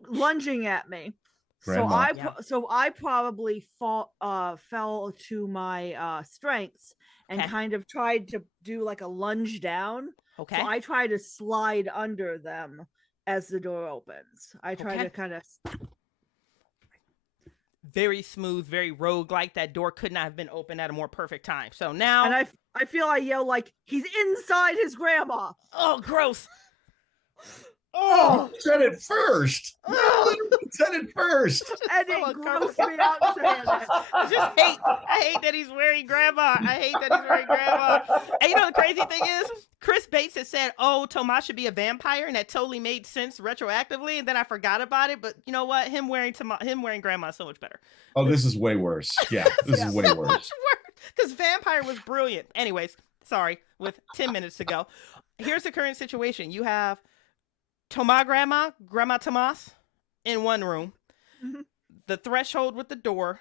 lunging at me. Grandma. So I probably fell to my strengths and kind of tried to do like a lunge down. Okay. So I try to slide under them as the door opens. I try to kind of very smooth, very rogue-like. That door could not have been opened at a more perfect time. So now, and I feel I yell like he's inside his grandma. Oh, gross. Oh, you said it first. You literally said it first. And So it uncomfortable. grossed me out saying it. I hate that he's wearing grandma. I hate that he's wearing grandma. And you know the crazy thing is, Chris Bates had said, "Oh, Tomas should be a vampire," and that totally made sense retroactively. And then I forgot about it. But you know what? Him wearing grandma is so much better. Oh, this is way worse. Yeah, this is way So worse. much worse because vampire was brilliant. Anyways, sorry. With 10 minutes to go, here's the current situation. You have Grandma Tomas in one room, the threshold with the door,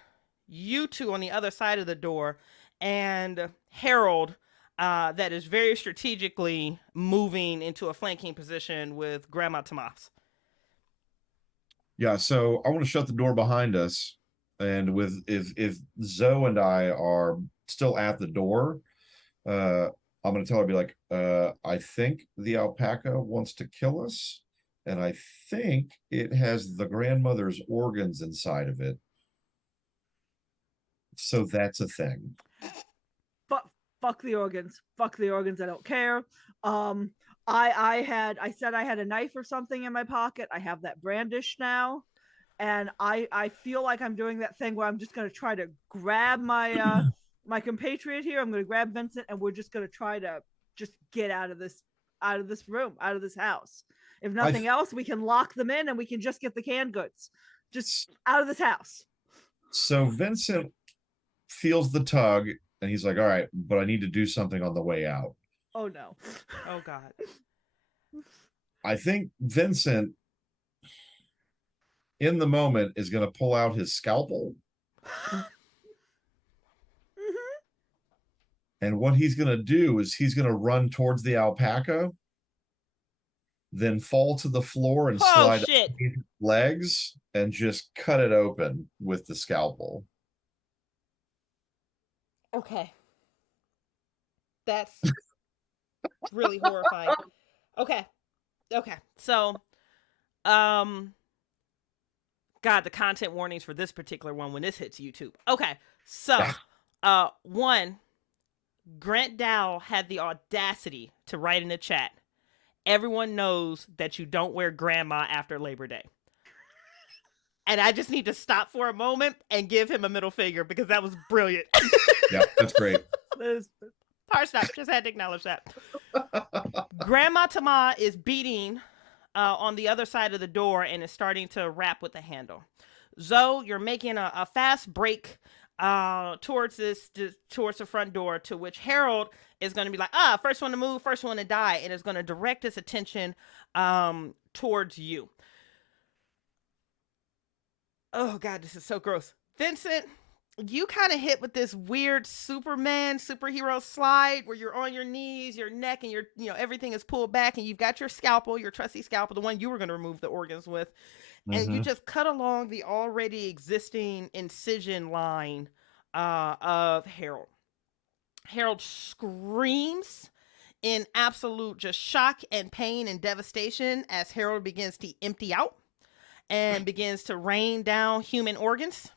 you two on the other side of the door, and Harold that is very strategically moving into a flanking position with Grandma Tomas. Yeah, so I want to shut the door behind us, and with if Zoe and I are still at the door, I'm going to tell her, be like, I think the alpaca wants to kill us, and I think it has the grandmother's organs inside of it. So that's a thing. Fuck the organs. Fuck the organs. I don't care. I said I had a knife or something in my pocket. I have that brandished now. And I feel like I'm doing that thing where I'm just going to try to grab my my compatriot here. I'm going to grab Vincent, and we're just going to try to just get out of this room, out of this house. If nothing else, we can lock them in and we can just get the canned goods just out of this house. So Vincent feels the tug, and he's like, all right, but I need to do something on the way out. Oh, no. Oh, God. I think Vincent, in the moment, is going to pull out his scalpel. And what he's going to do is he's going to run towards the alpaca, then fall to the floor and slide his legs and just cut it open with the scalpel. Okay. That's really horrifying. Okay. So, God, the content warnings for this particular one when this hits YouTube. Okay. So, one, Grant Dow had the audacity to write in the chat, everyone knows that you don't wear grandma after Labor Day. And I just need to stop for a moment and give him a middle finger because that was brilliant. Yeah, that's great. Hard stop. Just had to acknowledge that. Grandma Tama is beating on the other side of the door and is starting to rap with the handle. Zoe, you're making a fast break towards the front door, to which Harold is going to be like, first one to move, first one to die, and is going to direct his attention towards you. Oh, God, this is so gross. Vincent, you kind of hit with this weird superhero slide where you're on your knees, your neck, and everything is pulled back, and you've got your scalpel, your trusty scalpel, the one you were going to remove the organs with, and you just cut along the already existing incision line of Harold. Harold screams in absolute just shock and pain and devastation as Harold begins to empty out and begins to rain down human organs.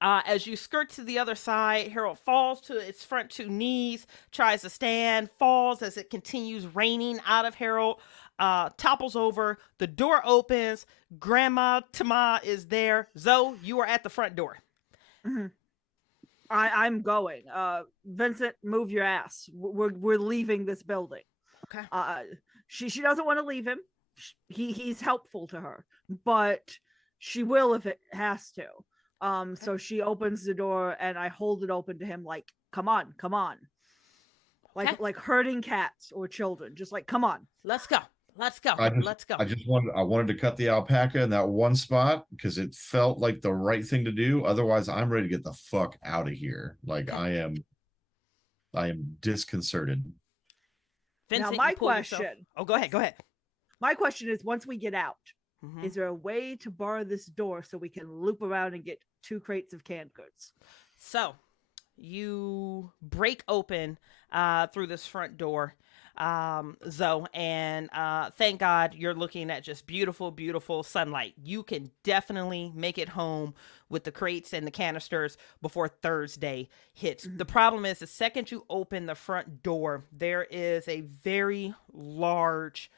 As you skirt to the other side, Harold falls to its front two knees, tries to stand, falls as it continues raining out of Harold, topples over, the door opens, Grandma Tama is there. Zoe, you are at the front door. Mm-hmm. I'm going. Vincent, move your ass. We're leaving this building. Okay. She doesn't want to leave him. He's helpful to her, but she will if it has to. So she opens the door and I hold it open to him like, come on. Like herding cats or children. Just like, come on. Let's go. I wanted to cut the alpaca in that one spot because it felt like the right thing to do. Otherwise, I'm ready to get the fuck out of here. Like I am disconcerted. Vincent, now my question. Go ahead. My question is, once we get out, is there a way to bar this door so we can loop around and get 2 crates of canned goods? So you break open through this front door, Zoe, and thank God you're looking at just beautiful, beautiful sunlight. You can definitely make it home with the crates and the canisters before Thursday hits. The problem is, the second you open the front door, there is a very large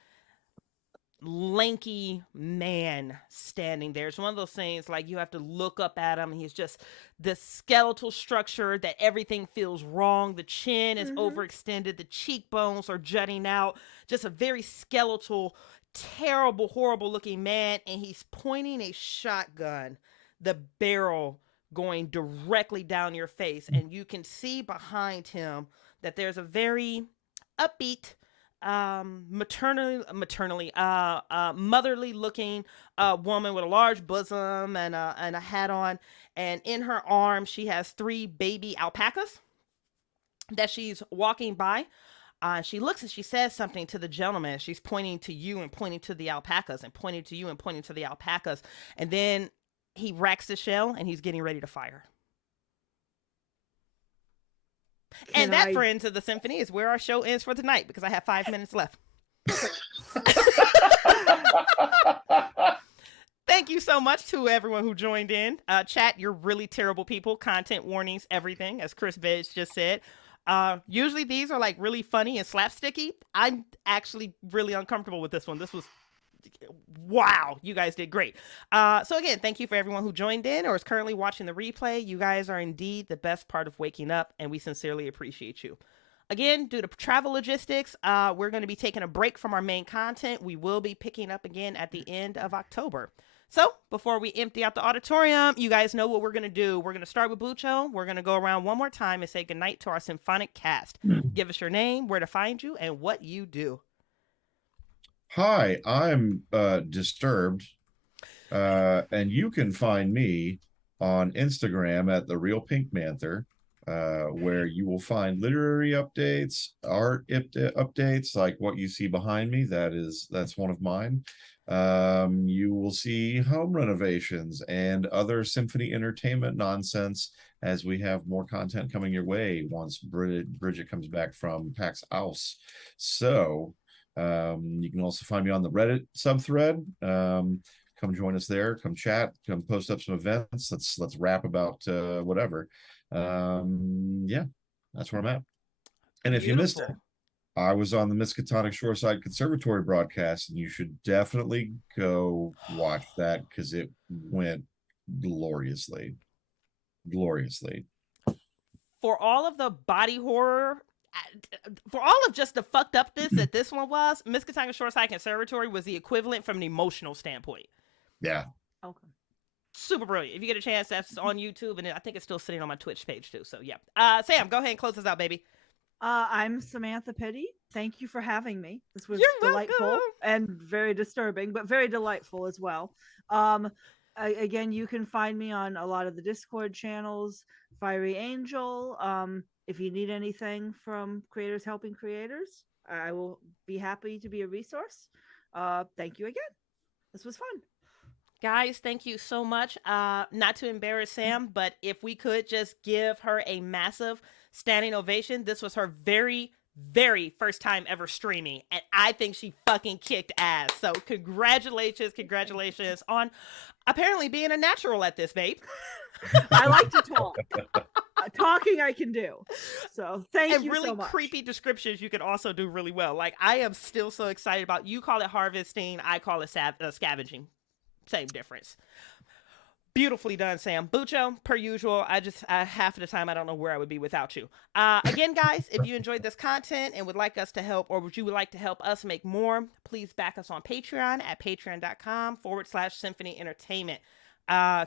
lanky man standing there. It's one of those things like you have to look up at him. He's just this skeletal structure that everything feels wrong. The chin is overextended. The cheekbones are jutting out. Just a very skeletal, terrible, horrible looking man. And he's pointing a shotgun, the barrel going directly down your face. And you can see behind him that there's a very upbeat, motherly looking woman with a large bosom and a hat on, and in her arms she has 3 baby alpacas that she's walking by. She looks and she says something to the gentleman. She's pointing to you and pointing to the alpacas and pointing to you and pointing to the alpacas, and then he racks the shell and he's getting ready to fire. And that, friends of the symphony, is where our show ends for tonight because I have 5 minutes left. Thank you so much to everyone who joined in. Chat, you're really terrible people. Content warnings, everything, as Chris Bedge just said. Usually these are like really funny and slapsticky. I'm actually really uncomfortable with this one. This was, wow, you guys did great. So again, thank you for everyone who joined in or is currently watching the replay. You guys are indeed the best part of waking up, and we sincerely appreciate you. Again, due to travel logistics, we're going to be taking a break from our main content. We will be picking up again at the end of October. So before we empty out the auditorium, you guys know what we're going to do. We're going to start with Bucho. We're going to go around one more time and say goodnight to our symphonic cast. Give us your name, where to find you, and what you do. Hi, I'm Disturbed, and you can find me on Instagram at The Real Pink Manther, where you will find literary updates, art updates, like what you see behind me. That's one of mine. You will see home renovations and other Symphony Entertainment nonsense as we have more content coming your way once Bridget comes back from PAX Aus. So you can also find me on the Reddit subthread. Come join us there, come chat, come post up some events. Let's rap about whatever. Yeah, that's where I'm at. And if you missed it, I was on the Miskatonic Shoreside Conservatory broadcast, and you should definitely go watch that because it went gloriously. For all of the body horror, for all of just the fucked upness that this one was, Miskatonic Shoreside Conservatory was the equivalent from an emotional standpoint. Yeah. Okay. Super brilliant. If you get a chance, that's on YouTube, and I think it's still sitting on my Twitch page too. So yeah. Sam, go ahead and close this out, baby. I'm Samantha Pidde. Thank you for having me. This was You're delightful welcome. and very disturbing, but very delightful as well. Again, you can find me on a lot of the Discord channels, Fiery Angel. If you need anything from creators helping creators, I will be happy to be a resource. Thank you again. This was fun. Guys, thank you so much. Not to embarrass Sam, but if we could just give her a massive standing ovation. This was her very, very first time ever streaming, and I think she fucking kicked ass. So congratulations on apparently being a natural at this, babe. I like to talk. Talking I can do. So thank you really so much. Creepy descriptions you can also do really well. Like, I am still so excited about, you call it harvesting, I call it scavenging. Same difference. Beautifully done, Sam. Bucho, per usual, half of the time I don't know where I would be without you. Again, guys, if you enjoyed this content and would like us to help, or would you like to help us make more, please back us on Patreon at patreon.com/Symphony Entertainment.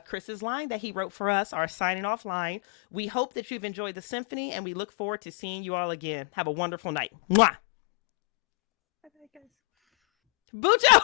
Chris's line that he wrote for us, our signing off line. We hope that you've enjoyed the symphony, and we look forward to seeing you all again. Have a wonderful night. Mwah! Bye, guys. Bucho!